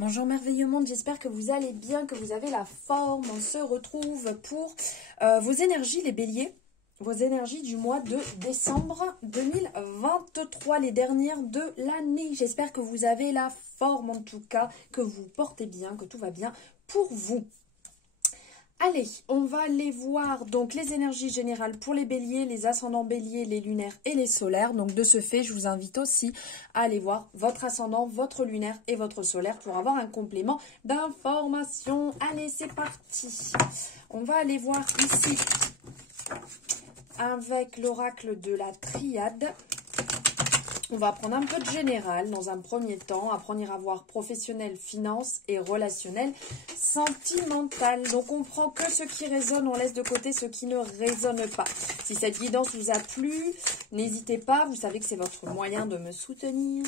Bonjour merveilleux monde, j'espère que vous allez bien, que vous avez la forme. On se retrouve pour vos énergies les béliers, vos énergies du mois de décembre 2023, les dernières de l'année. J'espère que vous avez la forme en tout cas, que vous portez bien, que tout va bien pour vous. Allez, on va aller voir donc les énergies générales pour les béliers, les ascendants béliers, les lunaires et les solaires. Donc de ce fait, je vous invite aussi à aller voir votre ascendant, votre lunaire et votre solaire pour avoir un complément d'information. Allez, c'est parti. On va aller voir ici avec l'oracle de la triade. On va prendre un peu de général dans un premier temps, apprendre à voir professionnel, finance et relationnel, sentimental. Donc on prend que ce qui résonne, on laisse de côté ce qui ne résonne pas. Si cette guidance vous a plu, n'hésitez pas, vous savez que c'est votre moyen de me soutenir.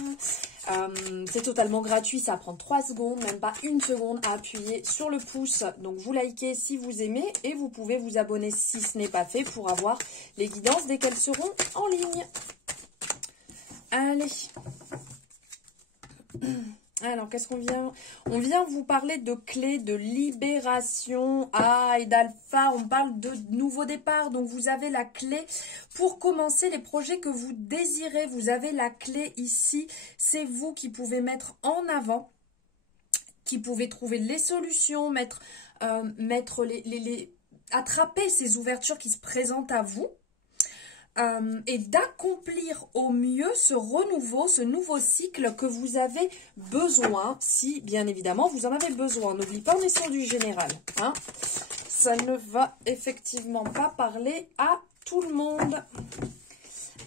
C'est totalement gratuit, ça prend 3 secondes, même pas 1 seconde à appuyer sur le pouce. Donc vous likez si vous aimez et vous pouvez vous abonner si ce n'est pas fait pour avoir les guidances dès qu'elles seront en ligne. Allez, alors qu'est-ce qu'on vient? On vient vous parler de clés de libération et d'alpha, on parle de nouveau départ, donc vous avez la clé pour commencer les projets que vous désirez, vous avez la clé ici, c'est vous qui pouvez mettre en avant, qui pouvez trouver les solutions, attraper ces ouvertures qui se présentent à vous. Et d'accomplir au mieux ce renouveau, ce nouveau cycle que vous avez besoin, si bien évidemment vous en avez besoin. N'oubliez pas, on est sur du général. Hein. Ça ne va effectivement pas parler à tout le monde.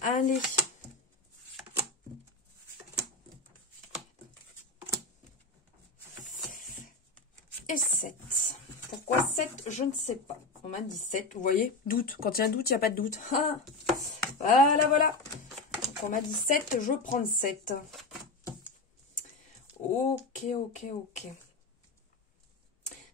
Allez. Et 7. Pourquoi 7? Je ne sais pas. On m'a dit 7. Vous voyez? Doute. Quand il y a un doute, il n'y a pas de doute. Ah. Voilà. Donc on m'a dit 7. Je prends le 7. Ok.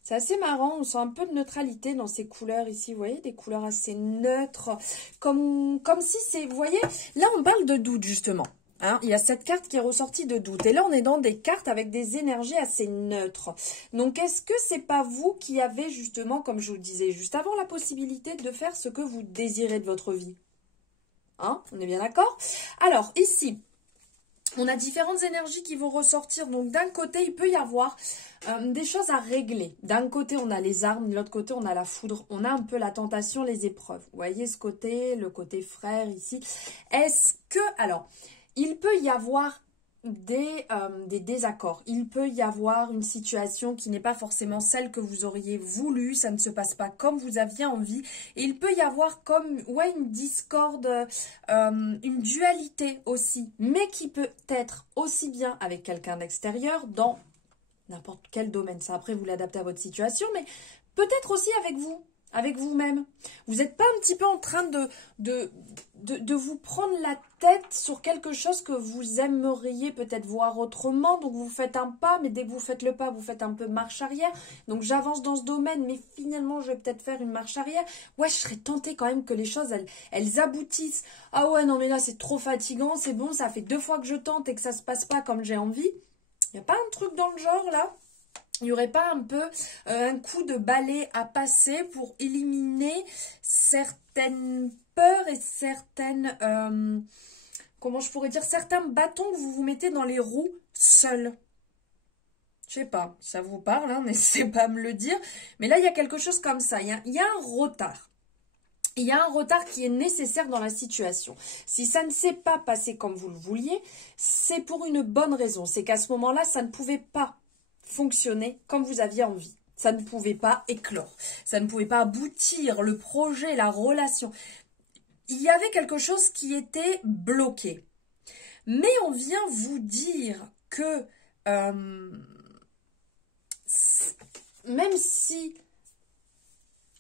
C'est assez marrant. On sent un peu de neutralité dans ces couleurs ici. Vous voyez? Des couleurs assez neutres. Comme si c'est... Vous voyez? Là, on parle de doute, justement. Hein, il y a cette carte qui est ressortie de doute. Et là, on est dans des cartes avec des énergies assez neutres. Donc, est-ce que c'est pas vous qui avez justement, comme je vous le disais juste avant, la possibilité de faire ce que vous désirez de votre vie? Hein, on est bien d'accord? Alors, ici, on a différentes énergies qui vont ressortir. Donc, d'un côté, il peut y avoir des choses à régler. D'un côté, on a les armes. De l'autre côté, on a la foudre. On a un peu la tentation, les épreuves. Vous voyez ce côté, le côté frère ici. Est-ce que... Alors... Il peut y avoir des désaccords. Il peut y avoir une situation qui n'est pas forcément celle que vous auriez voulu. Ça ne se passe pas comme vous aviez envie. Et il peut y avoir comme une discorde, une dualité aussi. Mais qui peut être aussi bien avec quelqu'un d'extérieur dans n'importe quel domaine. Ça, après, vous l'adaptez à votre situation. Mais peut-être aussi avec vous. Avec vous-même. Vous n'êtes pas un petit peu en train de vous prendre la tête sur quelque chose que vous aimeriez peut-être voir autrement. Donc, vous faites un pas, mais dès que vous faites le pas, vous faites un peu marche arrière. Donc, j'avance dans ce domaine, mais finalement, je vais peut-être faire une marche arrière. Ouais, je serais tentée quand même que les choses, elles aboutissent. Ah ouais, non, mais là, c'est trop fatigant. C'est bon, ça fait 2 fois que je tente et que ça ne se passe pas comme j'ai envie. Il n'y a pas un truc dans le genre, là ? Il n'y aurait pas un peu un coup de balai à passer pour éliminer certaines peurs et certaines, comment je pourrais dire, certains bâtons que vous vous mettez dans les roues seuls. Je sais pas, ça vous parle, hein, n'hésitez pas à me le dire. Mais là, il y a quelque chose comme ça, il y a un retard. Il y a un retard qui est nécessaire dans la situation. Si ça ne s'est pas passé comme vous le vouliez, c'est pour une bonne raison. C'est qu'à ce moment-là, ça ne pouvait pas fonctionner comme vous aviez envie. Ça ne pouvait pas éclore. Ça ne pouvait pas aboutir, le projet, la relation. Il y avait quelque chose qui était bloqué. Mais on vient vous dire que même si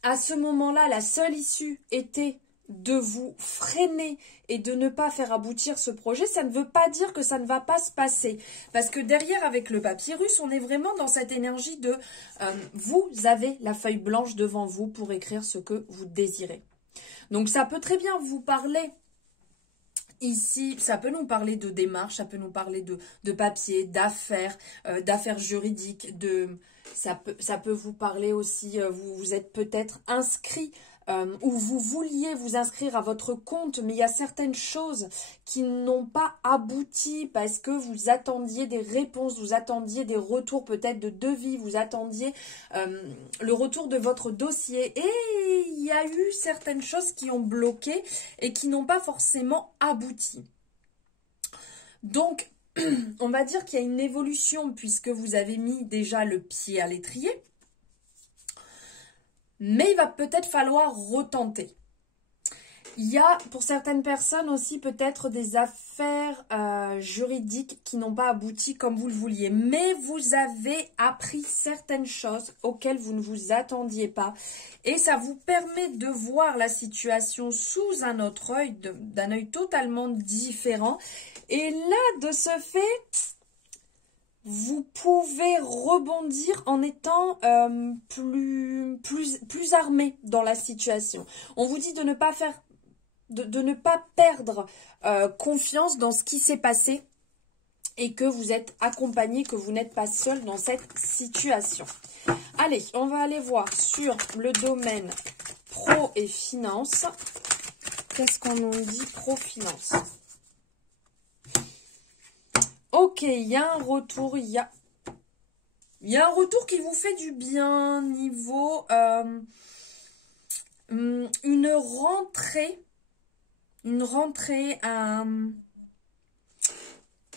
à ce moment-là, la seule issue était de vous freiner et de ne pas faire aboutir ce projet, ça ne veut pas dire que ça ne va pas se passer. Parce que derrière, avec le papyrus, on est vraiment dans cette énergie de vous avez la feuille blanche devant vous pour écrire ce que vous désirez. Donc ça peut très bien vous parler Ici, ça peut nous parler de démarche, ça peut nous parler de papier, d'affaires, d'affaires juridiques, ça peut vous parler aussi, vous êtes peut-être inscrit ou vous vouliez vous inscrire à votre compte, mais il y a certaines choses qui n'ont pas abouti parce que vous attendiez des réponses, vous attendiez des retours peut-être de devis, vous attendiez le retour de votre dossier et il y a eu certaines choses qui ont bloqué et qui n'ont pas forcément abouti. Donc, on va dire qu'il y a une évolution puisque vous avez mis déjà le pied à l'étrier. Mais il va peut-être falloir retenter. Il y a pour certaines personnes aussi peut-être des affaires juridiques qui n'ont pas abouti comme vous le vouliez. Mais vous avez appris certaines choses auxquelles vous ne vous attendiez pas. Et ça vous permet de voir la situation sous un autre œil, d'un œil totalement différent. Et là, de ce fait, vous pouvez rebondir en étant plus armé dans la situation. On vous dit de ne pas faire, de ne pas perdre confiance dans ce qui s'est passé et que vous êtes accompagné, que vous n'êtes pas seul dans cette situation. Allez, on va aller voir sur le domaine pro et finance. Qu'est-ce qu'on nous dit pro-finance ? Ok, il y a un retour, il y a un retour qui vous fait du bien niveau une rentrée,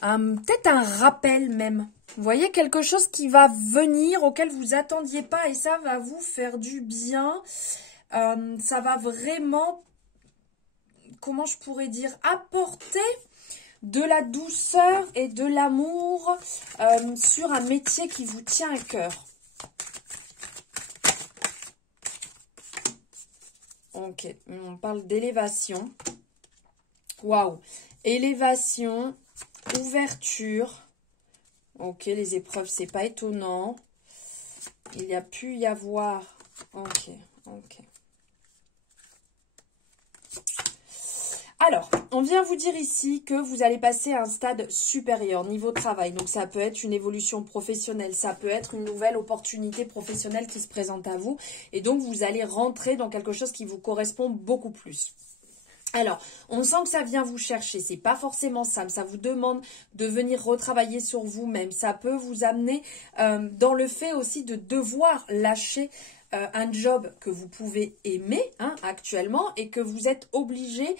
peut-être un rappel même. Vous voyez, quelque chose qui va venir auquel vous attendiez pas et ça va vous faire du bien. Ça va vraiment, comment je pourrais dire, apporter de la douceur et de l'amour sur un métier qui vous tient à cœur. Ok, on parle d'élévation. Waouh, élévation, ouverture. Ok, les épreuves, c'est pas étonnant. Il y a pu y avoir... Ok. Alors, on vient vous dire ici que vous allez passer à un stade supérieur, niveau travail. Donc, ça peut être une évolution professionnelle, ça peut être une nouvelle opportunité professionnelle qui se présente à vous. Et donc, vous allez rentrer dans quelque chose qui vous correspond beaucoup plus. Alors, on sent que ça vient vous chercher, c'est pas forcément simple, ça vous demande de venir retravailler sur vous-même. Ça peut vous amener dans le fait aussi de devoir lâcher un job que vous pouvez aimer actuellement et que vous êtes obligé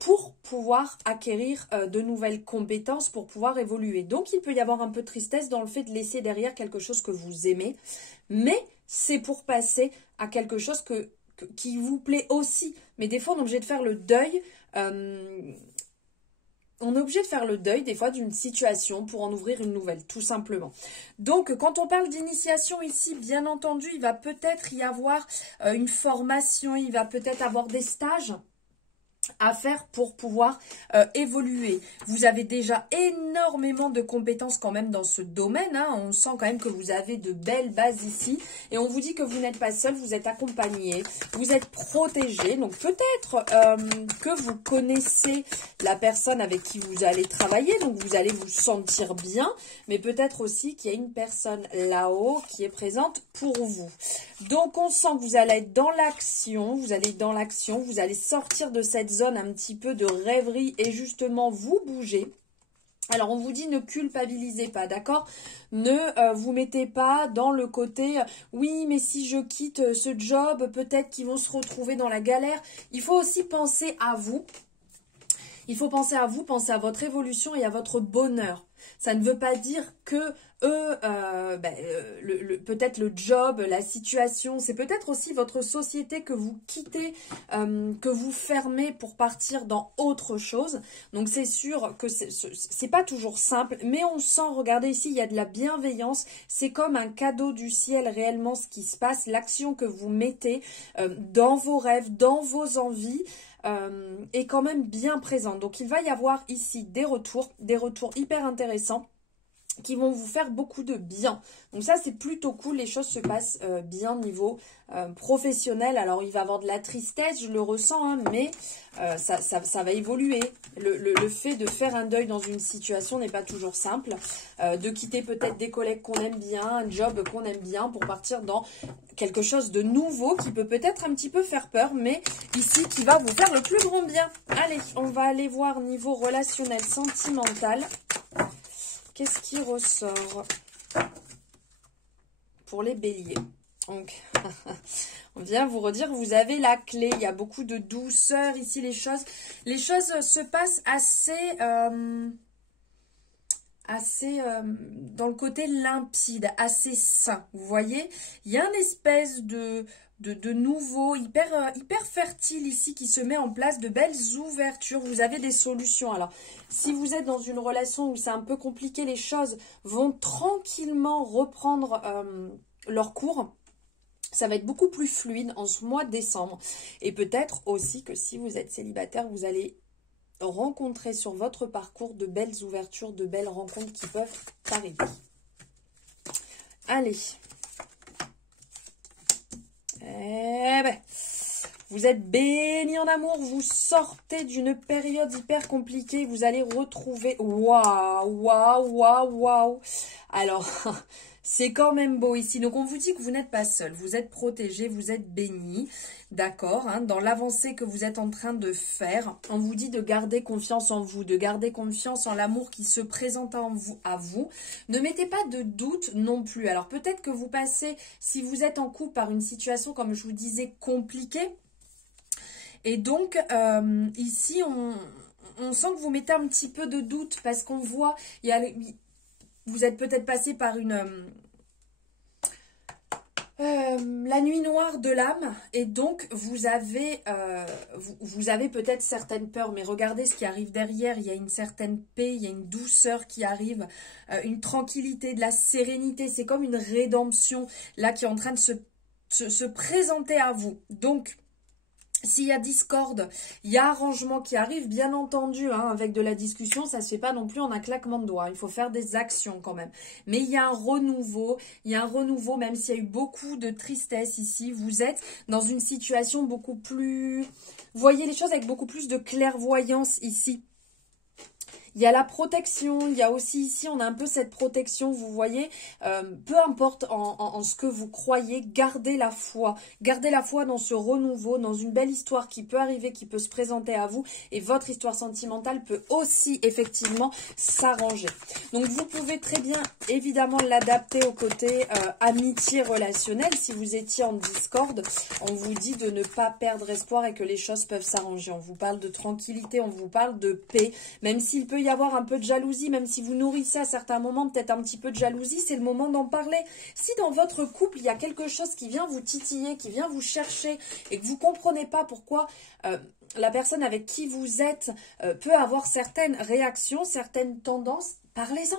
pour pouvoir acquérir de nouvelles compétences, pour pouvoir évoluer. Donc, il peut y avoir un peu de tristesse dans le fait de laisser derrière quelque chose que vous aimez, mais c'est pour passer à quelque chose qui vous plaît aussi. Mais des fois, on est obligé de faire le deuil. On est obligé de faire le deuil des fois d'une situation pour en ouvrir une nouvelle, tout simplement. Donc, quand on parle d'initiation ici, bien entendu, il va peut-être y avoir une formation, il va peut-être avoir des stages à faire pour pouvoir évoluer. Vous avez déjà énormément de compétences quand même dans ce domaine. On sent quand même que vous avez de belles bases ici. Et on vous dit que vous n'êtes pas seul, vous êtes accompagné, vous êtes protégé. Donc peut-être que vous connaissez la personne avec qui vous allez travailler. Donc vous allez vous sentir bien. Mais peut-être aussi qu'il y a une personne là-haut qui est présente pour vous. Donc on sent que vous allez être dans l'action. Vous allez sortir de cette zone un petit peu de rêverie et justement vous bouger. Alors, on vous dit ne culpabilisez pas, d'accord? Ne vous mettez pas dans le côté « oui, mais si je quitte ce job, peut-être qu'ils vont se retrouver dans la galère ». Il faut aussi penser à vous. Il faut penser à vous, penser à votre évolution et à votre bonheur. Ça ne veut pas dire que eux, peut-être le job, la situation, c'est peut-être aussi votre société que vous quittez, que vous fermez pour partir dans autre chose. Donc c'est sûr que c'est pas toujours simple, mais on sent, regardez ici, il y a de la bienveillance. C'est comme un cadeau du ciel réellement ce qui se passe, l'action que vous mettez dans vos rêves, dans vos envies. Est quand même bien présente. Donc il va y avoir ici des retours hyper intéressants. qui vont vous faire beaucoup de bien. Donc ça, c'est plutôt cool. Les choses se passent bien niveau professionnel. Alors, il va y avoir de la tristesse, je le ressens, hein, mais ça va évoluer. Le fait de faire un deuil dans une situation n'est pas toujours simple. De quitter peut-être des collègues qu'on aime bien, un job qu'on aime bien pour partir dans quelque chose de nouveau qui peut peut-être un petit peu faire peur, mais ici, qui va vous faire le plus grand bien. Allez, on va aller voir niveau relationnel, sentimental. Qu'est-ce qui ressort pour les béliers? Donc, on vient vous redire, vous avez la clé. Il y a beaucoup de douceur ici. Les choses se passent assez dans le côté limpide, assez sain. Vous voyez, il y a une espèce de nouveau, hyper fertile ici qui se met en place, de belles ouvertures. Vous avez des solutions. Alors, si vous êtes dans une relation où c'est un peu compliqué, les choses vont tranquillement reprendre leur cours. Ça va être beaucoup plus fluide en ce mois de décembre. Et peut-être aussi que si vous êtes célibataire, vous allez rencontrer sur votre parcours de belles ouvertures, de belles rencontres qui peuvent arriver. Allez. Eh ben, vous êtes bénis en amour, vous sortez d'une période hyper compliquée, vous allez retrouver... Waouh, waouh, waouh, waouh. Alors, c'est quand même beau ici. Donc, on vous dit que vous n'êtes pas seul, vous êtes protégé, vous êtes bénis, d'accord, hein, dans l'avancée que vous êtes en train de faire. On vous dit de garder confiance en vous, de garder confiance en l'amour qui se présente à vous. Ne mettez pas de doute non plus. Alors, peut-être que vous passez, si vous êtes en couple, par une situation, comme je vous disais, compliquée. Et donc, ici, on sent que vous mettez un petit peu de doute parce qu'on voit, vous êtes peut-être passé par la nuit noire de l'âme et donc vous avez peut-être certaines peurs, mais regardez ce qui arrive derrière. Il y a une certaine paix, il y a une douceur qui arrive, une tranquillité, de la sérénité. C'est comme une rédemption là qui est en train de se présenter à vous. Donc, s'il y a discorde, il y a arrangement qui arrive, bien entendu, hein, avec de la discussion, ça ne se fait pas non plus en un claquement de doigts. Il faut faire des actions quand même. Mais il y a un renouveau, même s'il y a eu beaucoup de tristesse ici. Vous êtes dans une situation beaucoup plus... Vous voyez les choses avec beaucoup plus de clairvoyance ici. Il y a la protection, il y a aussi ici, on a un peu cette protection, vous voyez, peu importe en ce que vous croyez, gardez la foi dans ce renouveau, dans une belle histoire qui peut arriver, qui peut se présenter à vous, et votre histoire sentimentale peut aussi effectivement s'arranger. Donc vous pouvez très bien évidemment l'adapter au côté amitié relationnelle. Si vous étiez en discorde, on vous dit de ne pas perdre espoir et que les choses peuvent s'arranger. On vous parle de tranquillité, on vous parle de paix, même s'il peut y avoir un peu de jalousie, même si vous nourrissez à certains moments peut-être un petit peu de jalousie, c'est le moment d'en parler. Si dans votre couple, il y a quelque chose qui vient vous titiller, qui vient vous chercher et que vous ne comprenez pas pourquoi la personne avec qui vous êtes peut avoir certaines réactions, certaines tendances, parlez-en.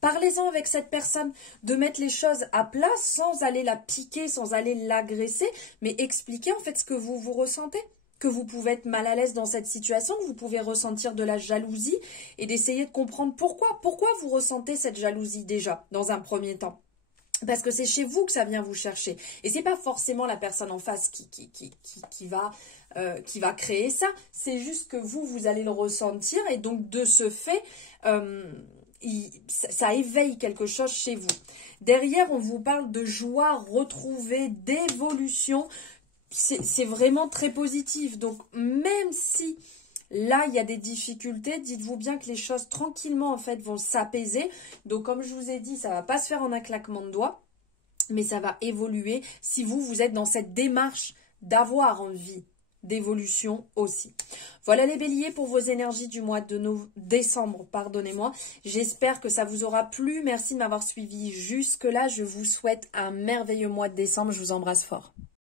Parlez-en avec cette personne, de mettre les choses à plat sans aller la piquer, sans aller l'agresser, mais expliquez en fait ce que vous ressentez. Que vous pouvez être mal à l'aise dans cette situation, que vous pouvez ressentir de la jalousie et d'essayer de comprendre pourquoi. Pourquoi vous ressentez cette jalousie déjà, dans un premier temps? Parce que c'est chez vous que ça vient vous chercher. Et c'est pas forcément la personne en face qui va créer ça. C'est juste que vous allez le ressentir. Et donc, de ce fait, ça éveille quelque chose chez vous. Derrière, on vous parle de joie retrouvée, d'évolution. C'est vraiment très positif. Donc, même si là, il y a des difficultés, dites-vous bien que les choses, tranquillement, en fait, vont s'apaiser. Donc, comme je vous ai dit, ça ne va pas se faire en un claquement de doigts, mais ça va évoluer si vous êtes dans cette démarche d'avoir envie d'évolution aussi. Voilà les béliers pour vos énergies du mois de décembre, pardonnez-moi. J'espère que ça vous aura plu. Merci de m'avoir suivi jusque-là. Je vous souhaite un merveilleux mois de décembre. Je vous embrasse fort.